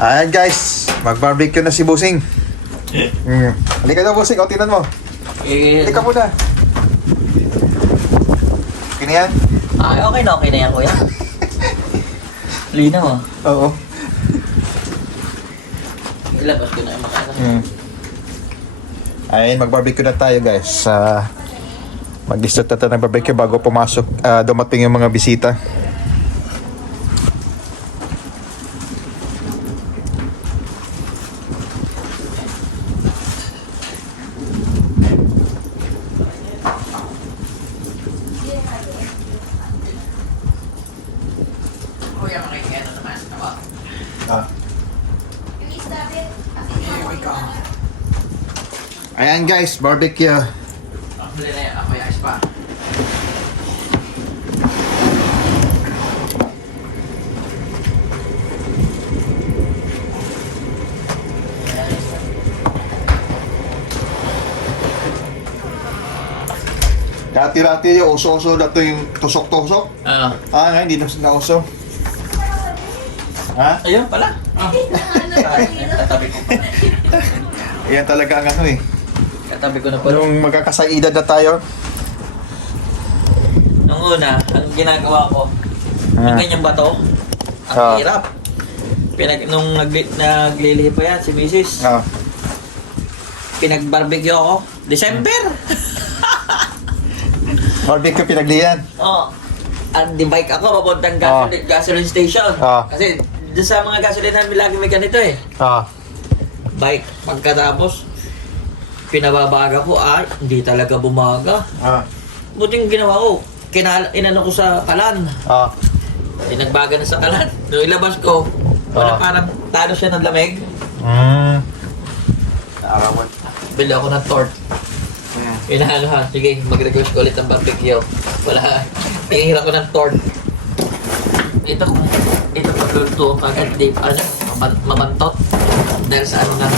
Ayan guys, mag-barbecue na si Busing. Halika daw Busing, o tinan mo. Halika muna. Okay na yan? Ay, okay na yan kuya. Linaw ah. Oo. Ilabas ko na yung makaka. Ayun, mag-barbecue na tayo guys. Mag-start na tayo ng barbecue bago pumasok, dumating yung mga bisita. Kuya, makikita naman. Tama. Ayan guys, barbecue. Pambili na yan. Ako yung pa. Dati-dati yung uso-uso na to yung tusok-tusok. Ngayon hindi na uso. Ha? Ayun pala. Katabi ko pa. Ayan talaga ang ano eh. Katabi ko na po. Nung magkakasaidad na tayo. Nung una, ang ginagawa ko, yung ganyang bato, ang hirap. Nung naglilihi pa yan, si Mrs. Pinag-barbecue ako, December! Barbecue pinaglihan. Bike ako, papuntang gasoline station. Kasi doon sa mga gasolinahan, lagi may ganito eh. Bike, pagkatapos, pinababaga ko, hindi talaga bumaga. Buti yung ginawa ko, inano ko sa kalan. Nagbaga na sa kalan. Nung ilabas ko, wala parang talo siya ng lamig. Arawan. Bili ako ng tort. Inaano ha, sige, mag-request ko ulit ng barbecue. Wala, hihira ko ng tort. Ito pagluluto agad, di, mabantot. Dahil sa ano ng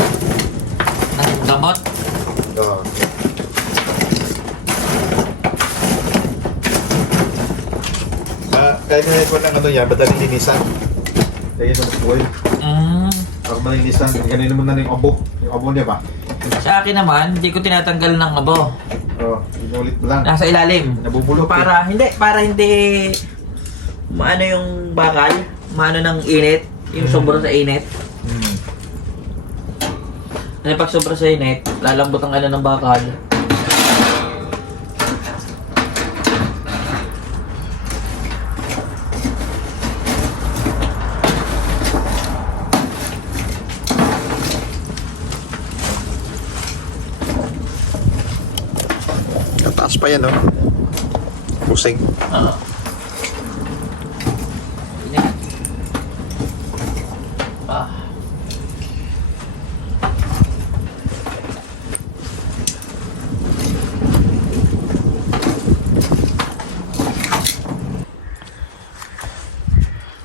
gamot. Kaya nila ko ng ano yan, madaling linisan. Kaya ito nagpuwal. Pag malinisan, ganun naman na yung abo. Yung abo niya ba? Sa akin naman, hindi ko tinatanggal ng abo. Inulit mo lang. Nasa ilalim. Nabubulok Para hindi maano yung bakal, maano ng init, yung sobra sa init. Kasi pag sobra sa init, lalambot ang ano ng bakal. Taas pa yan, no? Busing.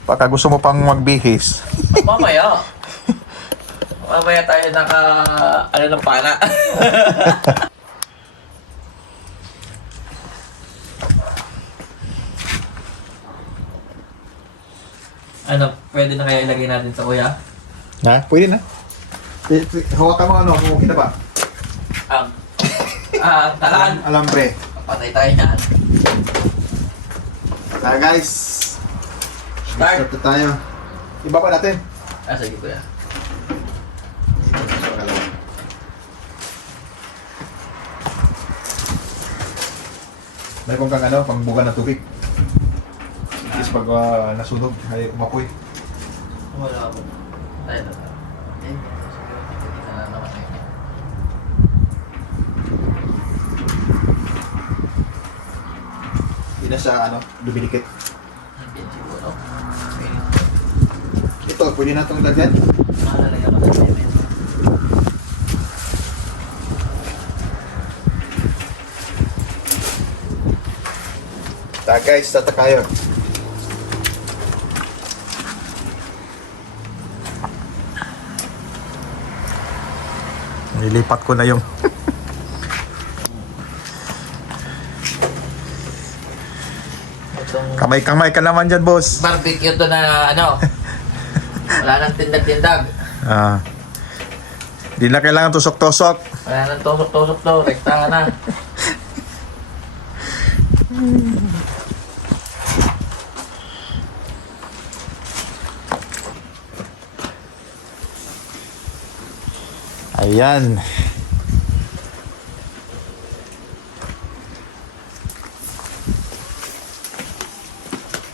Baka gusto mo pang magbihis. Mamaya. Mamaya tayo ng pana. Ano, pwede na kaya ilagay natin sa kuya? Pwede na. Hawakan mo ano, kung kita ba? Talaan. Alambre. Patay tayo yan. Guys. Start na tayo. Iba pa natin. Sige kuya. Meron kang ano, pangbuga ng tubig. Is pag nasunog, ay umapoy. Wala ako. Tayo na. Dito na naman. Hindi na siya ano, dumidikit. Hindi siguro. Ito, pwede na itong lagyan. Malalagyan ko sa lemon. Guys, tata kayo. Nilipat ko na yung Kamay-kamay ka naman dyan, boss. Barbecue to na ano. Wala nang tindag-tindag. Di na kailangan tusok-tusok. Wala nang tusok-tusok to. Rektahan na. Ayan.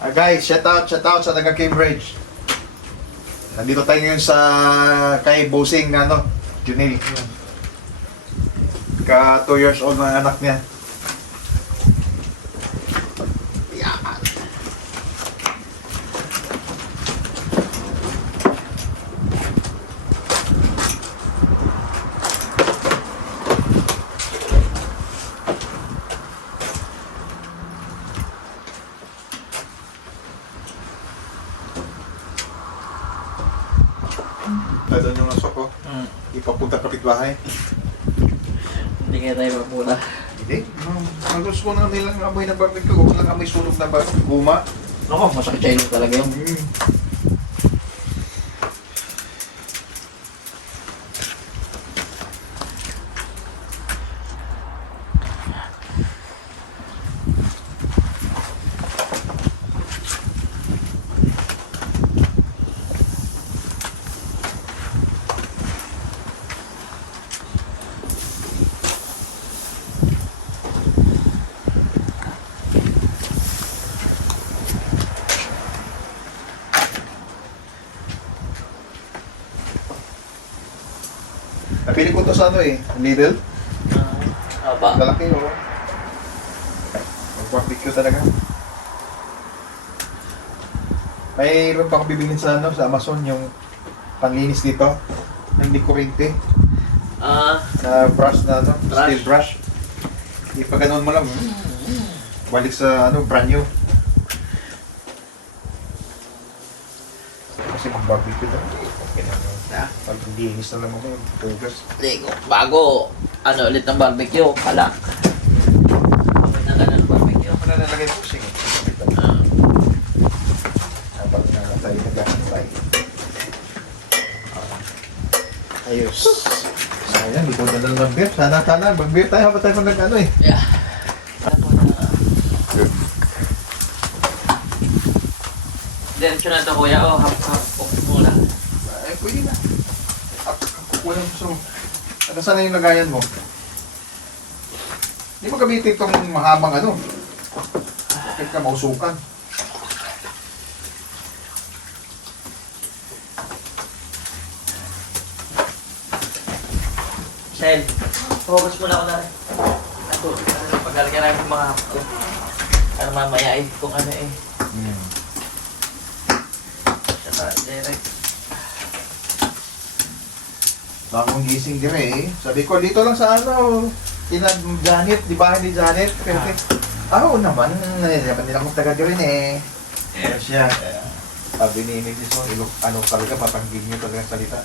Guys, shout out sa taga Cambridge. Nandito tayo ngayon sa kay Bossing na ano, Junil. Ka 2 years old na anak niya. Yan. Doon yung nasok ko. Ipapunta kapitbahay. Hindi kaya tayo mapula. Hindi. Gusto ko na nilang amoy na barbecue. Huwag lang amoy sunog na guma. Ako, masakit sa ilong talaga yun. Napili ko to sa ano Lidl. Apa? Lalaki Mag-barbecue talaga. Mayroon pa ako bibilin sa sa Amazon yung panglinis dito. Hindi kurente. Na brush na Brush. steel brush. Ipaganon mo lang. Balik sa brand new. Kasi mag-barbecue talaga. Pag hindi inis na lang ako, tugas. Bago, ulit ng barbecue, kalak. Nagana ng barbecue. Ano na nalagay po sing? Habang tayo nag-ahantay. Ayos. Sayang, di ko na lang mag-beer. Sana, mag-beer tayo habang tayo nag-ano Yeah. Diretso na ito kuya, hap-hap muna. Ay, pwede na. Walang gusto mo. Saan na yung lagayan mo? Hindi mo gamitin itong mahabang bakit ka mausukan? Shell, focus muna ako na rin. Ako, paglalagyan namin yung mga hap ko. Para mamaya kung Saka, direct. Bagong gising dire Sabi ko, dito lang sa ina Janet, di ba ni Janet? Oo naman, dapat nila kong taga rin Yes, siya. Sabi ni Mrs. Mo, talaga, patanggin niyo talaga salita.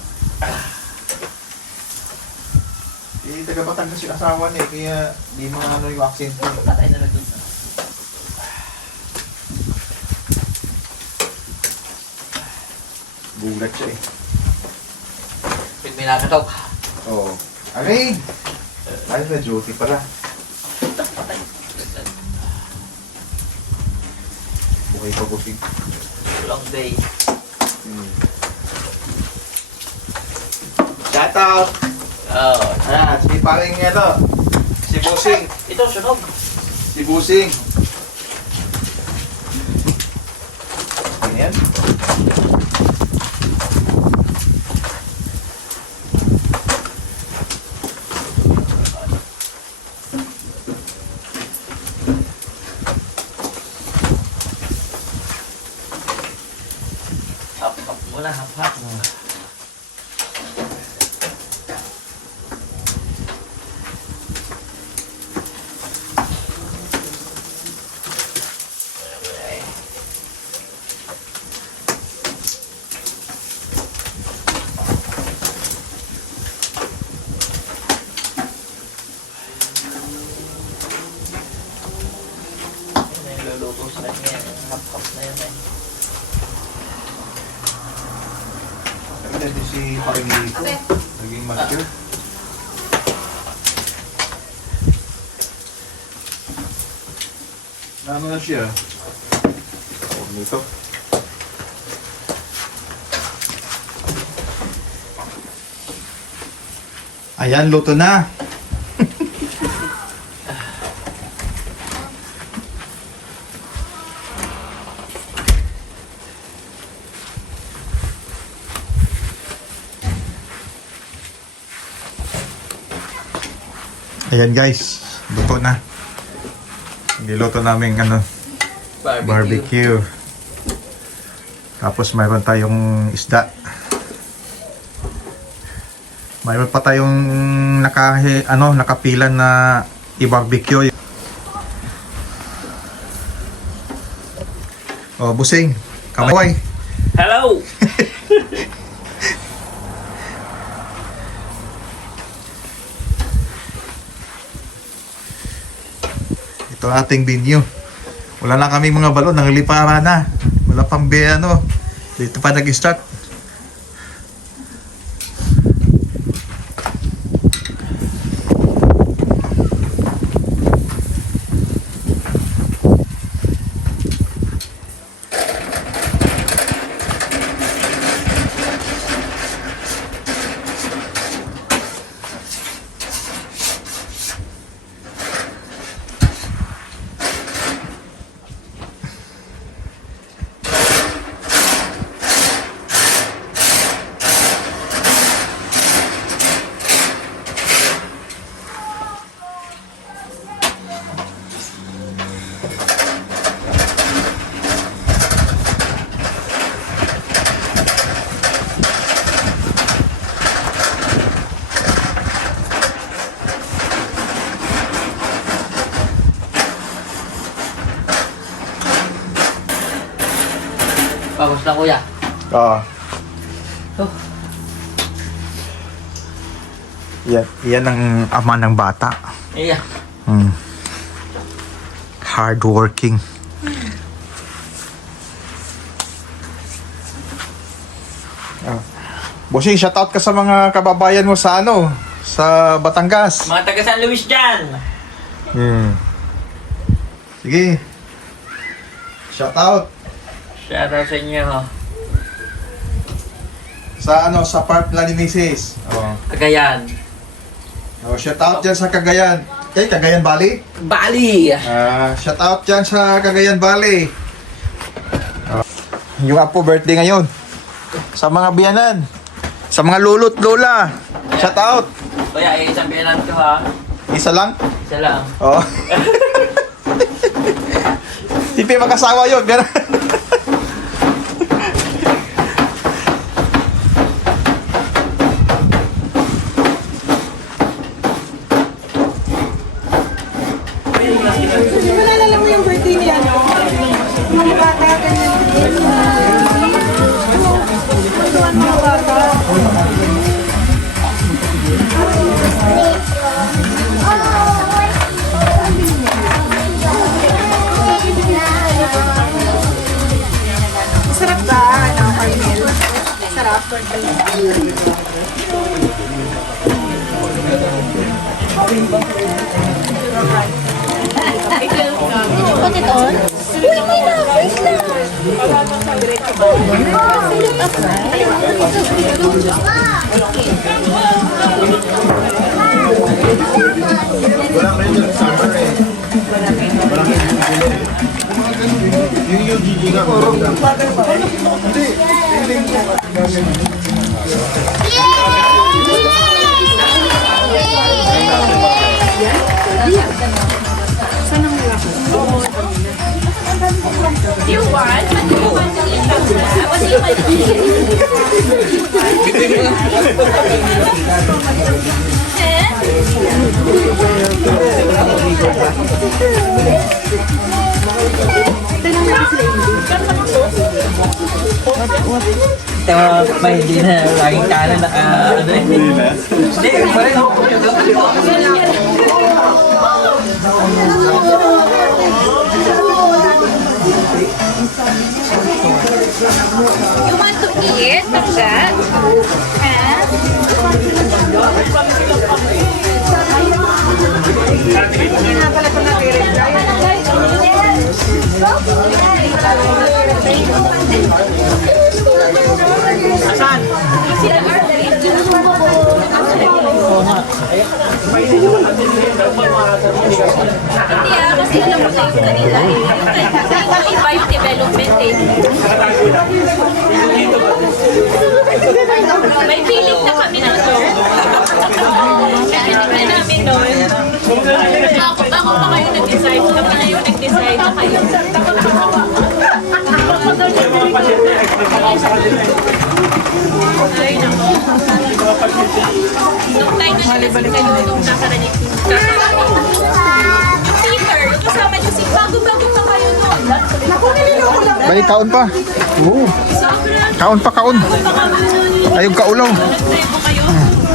Taga Batangas yung asawa niya, kaya di mga yung accent ko. Patay na lang dito. Gulat siya Pag may nakatok. Oo. Aray! Ay, na duty pala. Patay. Buhay pa busing. Long day. Shout out! Si paring si Busing. Ito, sunog. Si Busing. Ano yan? Hap-hap muna, hap-hap muna. Luluto sa kanya, hap-hap na yun si Paringito. Naging mature. Ano na siya? Dito. Ayan, luto na. Ayan guys, luto na. Niluto namin barbecue. Tapos mayroon tayong isda. Mayroon pa tayong nakapilan na i-barbecue. Oh, busing. Kamay. Hello! Ito ang ating venue. Wala na kami mga balon, nanglipara na. Wala pang dito pa nag-start. Bagus na kuya. Oo. Oh. Yan ang ama ng bata. Iya. Hardworking. Bossing, shoutout ka sa mga kababayan mo sa sa Batangas. Mga taga San Luis dyan. Sige. Shoutout Shout out sa inyo. sa park lang ni Mrs. Cagayan. Shoutout dyan sa Cagayan. Cagayan Valley? Bali! Shoutout dyan sa Cagayan Valley. Yung apo birthday ngayon. Sa mga biyanan. Sa mga lolo't lola. Shoutout. Kuya, isang biyanan ko ha. Isa lang? Isa lang. Oo. Hindi pa mag-asawa yun. Pero... Nalala mo yung birthday niya, no? Mga bata, ganyan. Tuwan mga bata. Sarap ba, Carmel? Sarap. Uy, may lapis na! Wala kayo dyan sa summer eh. Wala kayo dyan. Yung GG nga. Hindi. Saan ang lapis? You want? What do you want? Ito, may hindi na laging kanan naka ano eh. Hindi, pa rin ako. You want to eat? Like that? Hindi na pala ito nag-reply. Hindi kasi alam ko sa'yo kanila eh. Iba yung development eh. May feeling na kami na to. Feeling na namin nun. Ako pa kayo nag-decide. Ako na yung nag-decide na kayo. Ay, naku. Nung time na siya kayo nung nakarating. Peter, yung kasama niyo si bago-bago pa kayo nun. Balik kaon pa. Oo. Sobrang Kaon pa kaon. Ayog kaulaw. nag-drive mo kayo.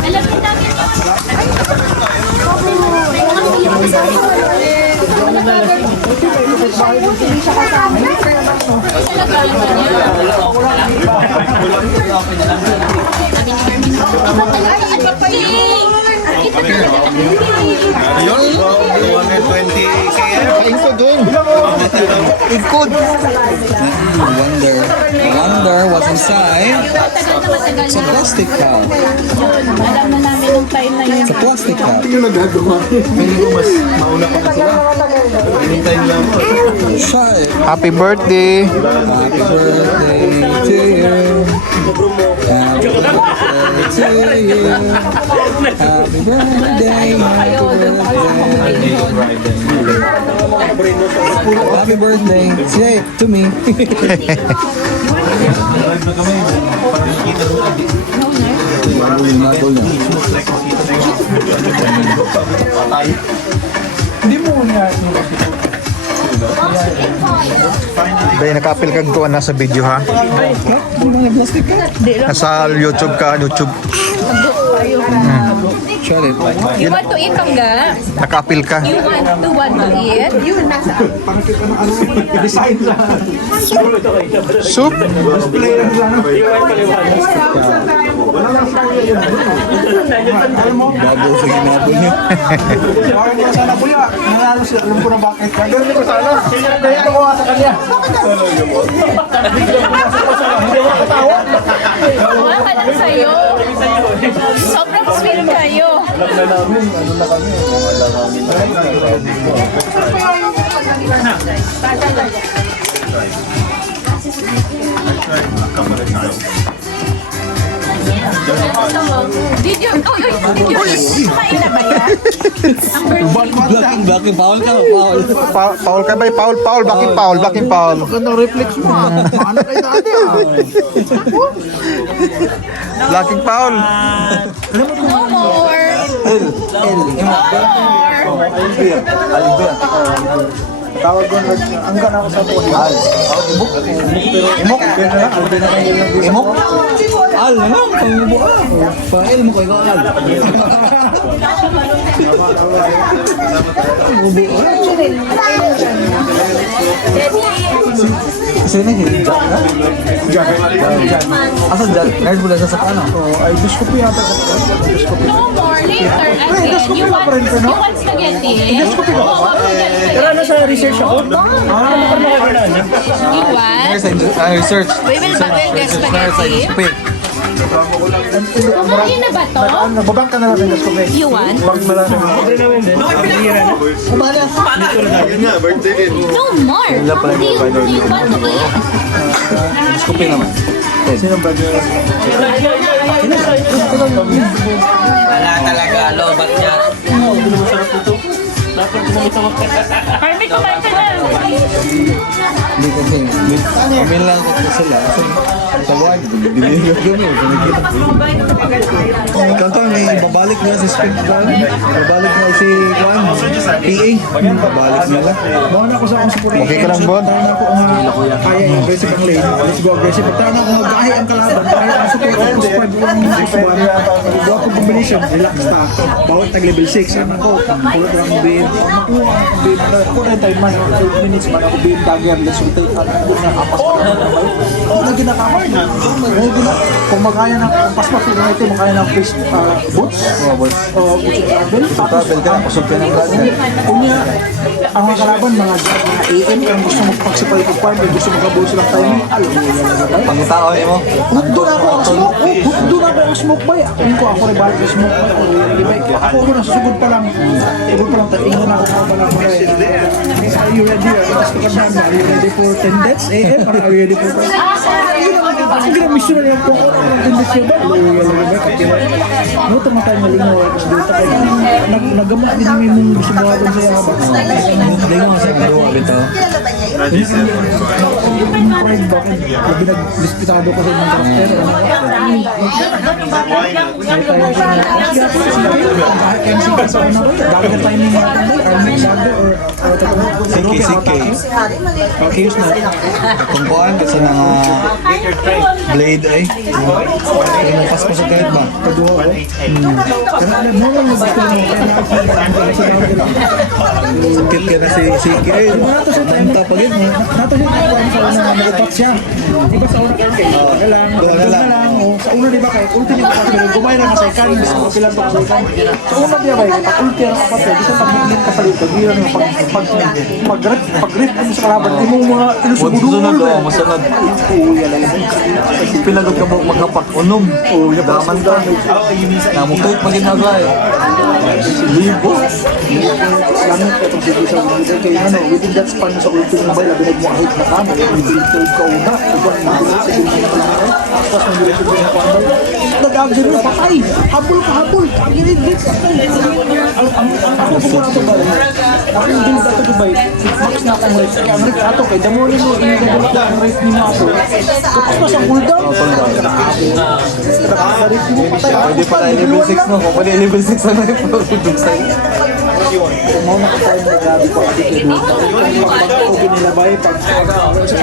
Alam mo namin. Ayun. 220 km. Ingkod doon. Ingkod. Wonder what's inside. It's a plastic cup. Alam na namin nung time na yun. It's a plastic cup. Feeling ko mas mauna pa na sila. Anytime lang. Try it. Happy birthday. Happy birthday to you. Happy birthday to you. Happy birthday. Happy birthday. Say it to me. Dahil naka-appeal kang kuha na sa video ha. Plastic cup. Nasa YouTube ka, YouTube. Try it. You want to eat pangga? Naka-appeal ka. You want to eat? Yun, nasa. Soup? Bago sa ginabo niya. Bakit ko sana kuya? Nanalo sila. Alam ko na bakit. Ganun ko sana. Kaya ako sa kanya. Wala ka lang sa'yo. Sobrang sweet kayo. Did you? Oh, did you? Kumain na ba yan? Ang birthday. Blocking foul ka. Foul. Paul ka ba? Paul. Bakit Paul? Ganda reflex mo. Paano kayo dati ah? Blocking Paul. No more. No more. Tawag ko ang gana ako sa tuwa. Al. Imok. Imok? Al na lang. Pangubuha. Pail mo kayo al. Kasi na Jack na? Asan Jack? Guys, mula sa sakana. Ay, gusto ko yata ko. No more. Later again. You want spaghetti? Oo, Tara na sa research ako. You want? Research. We will get spaghetti. Kumain na ba to? Nababang ka na natin gusto ko. You want? No more. Do you want to eat? Scoopin naman. Sino ba dyan? Wala talaga, lobat niya. Harvey, kumain ka na. Hindi kasi. Kami lang ko sila. Sa wag. Binigyan kami. Kanta may babalik na si Spink Juan. Babalik na si Juan. PA. Babalik nila. Bawa na ako sa akong support. Okay ka lang, Bon? Tayo na ako ang kaya yung aggressive ang lane. Let's go aggressive. Pagtahan ako mag-ahay ang kalaban. Tayo ang support. Ako support yung next one. Go ako combination. Relax ta. Bawat tag level 6. Ano ko? Kulot lang mo bin. kung ang beam, ako na time man, 8 minutes man ako beam dagger, let's say, ako na apas pa lang ng bay. Oo, na ginakamay na. Kung magkaya ng paspas, ito magkaya ng face boots, boots and travel, Travel ka na, kusog ka ng gano'n. kung niya, ang mga kalaban, mga AM, kung gusto magpagsipay ko farm, gusto magkabuo silang timing, alam mo yan na ba? Pangitao mo. Doon ako ang smoke, doon ako ang smoke ba? Ako rin ba ang smoke ba? Ako ako nasusugod pa lang, taingan ako pa lang. Are you ready? Are you ready for 10 deaths? AM? Are you ready for 10 deaths? Ang mission na yan po ako ng 10 deaths ba? No, tama tayo malinaw. Nagamak din namin mong gusto mo ako sa mga bata. Hindi ko kasi magawa bito. Yung pride ba? Binag-disputado kasi ng karakter. Dagger timing natin ba? Army dagger or CK. Chaos na. Kung kuhaan kasi ng blade ay. Kaya nang paspas kahit ba? Kadua ko. Kaya alam mo lang gusto mo. Kit ka na si CK. Nato sa time tapagin mo. Nato sa time sa una na nag-upat siya. Di ba sa una kaya lang. Doon na lang. Sa una di ba kaya ulti niya kasi gumay na sa ikan. Pilang pa sa ikan. Sa una di ba kaya ulti ang apat eh. Gusto pag-hit ka palit. Pag-hira mo pag-grip mo sa kalaban. Di mo mga Sunod o, masunod. Uy, alam mo. Pinagod ka mo magkapak unom. Daman ka. Namukit pa ginagawa eh. Libo. Langit ka itong sige sa ulitin. Kaya ano, within that span sa ulitin mo ba, labinag mo ahit na kamo. Within ka una. Ikaw ang mga sa ulitin mo lang. Tapos ang ulitin mo yung pambay. Nag-agir mo, patay. Habol ka, habol. Ang ginigit. Ang ako po na ito ba? Ang hindi na ito ba? Max na akong rate. Kaya ang rate ato kay Damoni mo, inagagalap ko ang rate ni Maso. Kapag mas ang cooldown. Nakakarit mo, patay. Pwede pala level 6 no. Kung pwede level 6 na yung pagkudog sa'yo. Kung mo nakatayo na grabe ko at ito doon. Pag ako binilabay, pag sa tao ka kasi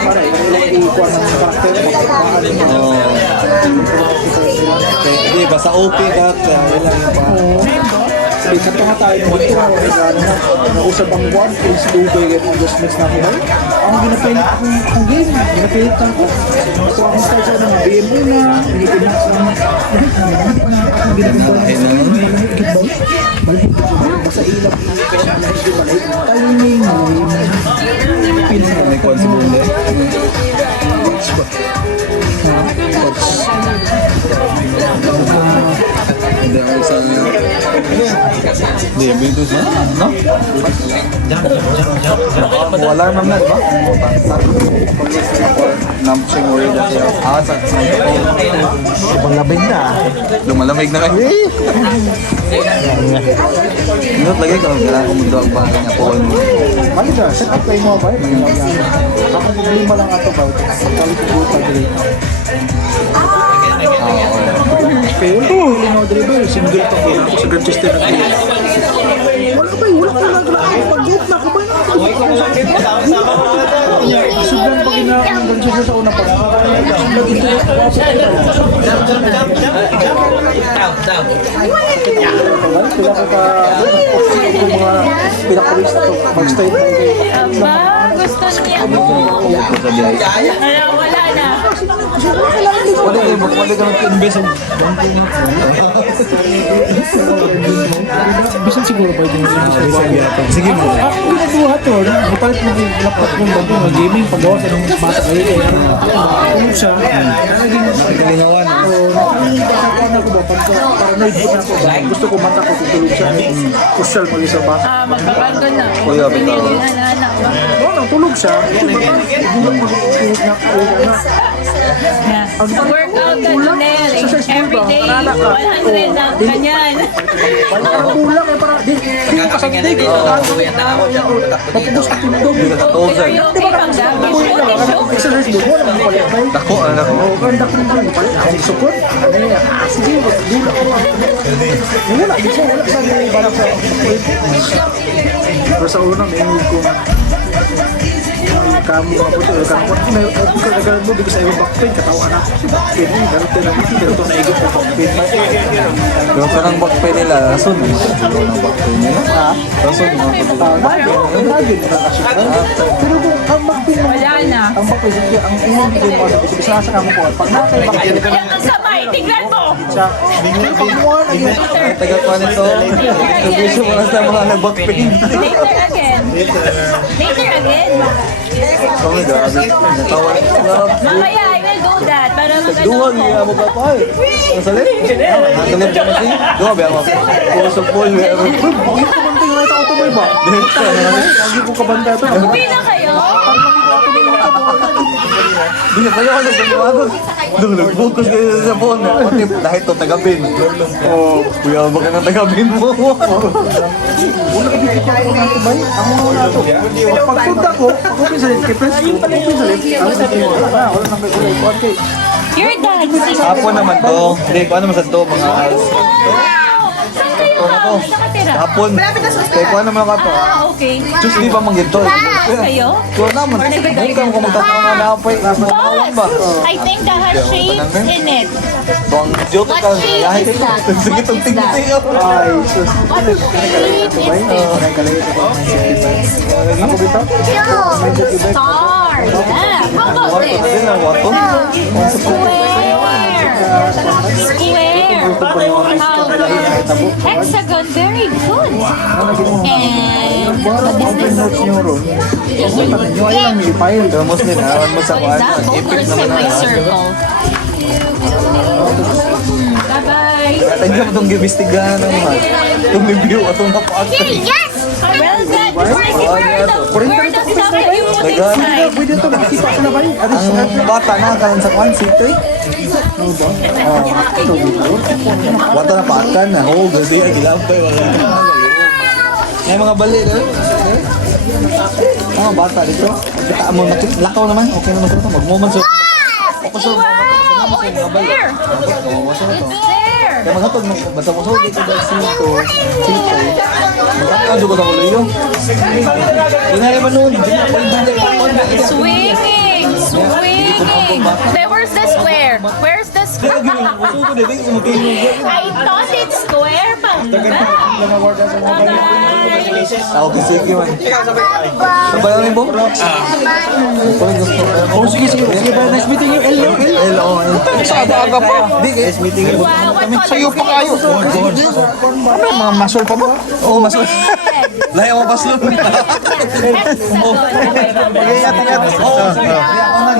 para ikuha ng karakter, makapaan mo. Hindi, basta OP ka. Kaya yun lang yung pa. Sabi ka nga tayo mo ito, nausap ang one face dubay at adjustments na ako. Ang ginapilit akong game, ginapilit ako. Ito akong start sa mga BM muna, pinipinax lang. Akong ginagawa na malahit ba? Basta ilang timing, May consible hindi ako isang... Hindi, Windows na. No? Wala naman na, ba? Nampsing mo rin dati. Sa Lumalabig na. lumalamig na kayo. Minut lagi kalau kailangan ko magdawag ba nga po mo. Mali ka, set up kayo mo ba? Ako problema lang ato ba? Pagkalit ko buta dili. Pero linaw dili ba? Single pa ko ako sa Manchester na kayo. Wala ba? Wala ko lang pag-group na ko ba? Sudan pag ang Manchester sa una pa. Nag-internet ako sa pila ko ka mga pinaka-waste to mag-stay na Aba, gusto niya mo. Wala na. Wala ka mag-invest. bisan siguro pwede mo Sige mo. ako ginagawa to ipalit mo yung laptop mo bago ng gaming paggawa sa nung bata kayo tulog siya naging Kalingawan. nakakakuan ako ba paranoid ko na ako ba gusto ko mata ko tutulog siya social mo sa bata Magbabago na. Kuya, bitaw. Anak ba? nang tulog siya gulang mo tulog na Workout ka, Janelle. Everyday, 100 na ganyan. parang kulang parang di ko kasandig tapos tutulog Pero yung okay pang gamit. exercise mo wala mo palit bay Ako, anak ko. ganda ko naman palit ako sukot sige dula ko wala bisa wala sa barang sa pero sa ulo na may ko kami mga puto kan ko na nagkaroon mo bigay sa iyo back pain katawa na si back pain pero to na igit ko back pain Pero kanang backpain nila, rason mo ng backpain nila. Ha? Rason mo ng lagi na kasi pero kung ang back pain Wala na. ang back pain ang ingon ko mo sa bisa sa kamo ko pag nakay back pain Yan ang sabay, tignan mo! pagmuha na yun taga ko nito. Gusto mo na sa mga nag-backpain. Later again. Later again. Kami grabe. Natawa na sila. Mamaya, I will do that. Para magano Duwag ko. niya mo ka pa eh. Ang salit? Ang salit ka kasi? Duwag ba ako? Puso po. ito man tayo na ito may ba lagi ko kabanda to Uwi na kayo? Di na kayo ako nagpapagod. Doon, nag-focus kayo sa phone. Pati dahil to tagabin. Oh, kuya ba ka ng tagabin mo? wala ka dito pa ako nato ba ang mga nato pagpunta ko ako pinsalit kay press ko ako pinsalit ako sa tiyo wala nang may kulay okay Your dad. Hapon naman to. Hindi, kung ano naman sa to, mga Wow! Saan kayo nakatira? hapon. Kaya kung ano naman ka to. Ah, okay. Diyos, di ba manggit to? Kayo? Kung naman, huwag kang magtatanga na pa eh. Nakakawan ba? I think that has shapes in it. Bang joke ka. What shape Yahay is that? sige, itong tingin sa'yo. ay sus What shape is it? nagkalayo ko ako bitaw Star. Yeah. How about this? Din ang wato. Square. Hexagon. Very good. And what is this? nyo ron nyo ay lang may file Pero Muslim, awan mo sa What is kuwan. that? Ipit Over naman na. semicircle. Bye-bye. Thank you itong gibistigahan ng mga. Itong review at itong napaakta. Yes! Well done. Where the stuff that you put Dagan. inside? pwede ito makikita sila ba Ang bata na karon sa kwan city. Wata na pakan na. Oh, gasi ang gilapay wala. May mga bali na. Mga bata dito. Kita mo lakaw naman. Okay naman sa magmuman sa. Wow! Oh, it's there. It's there. Kaya mga tod mo basta mo dito dahil sito. Magkakaw ko sa kuliyo. Inari man noon. Swinging. Swinging. Okay, where's the square? Where's the square? I thought it's square pa. Bye. Okay, sige man. Sabay lang mo? oh sige sige sige ba nice meeting you L Hello. sa aga pa di Nice meeting you. Wow, what color sayo pa kayo ano mga masol pa ba Oo, mas lahi mo paslo.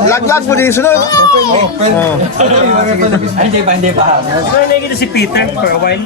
laglag mo din sunod Hindi pa. So, nakikita si Peter for a while.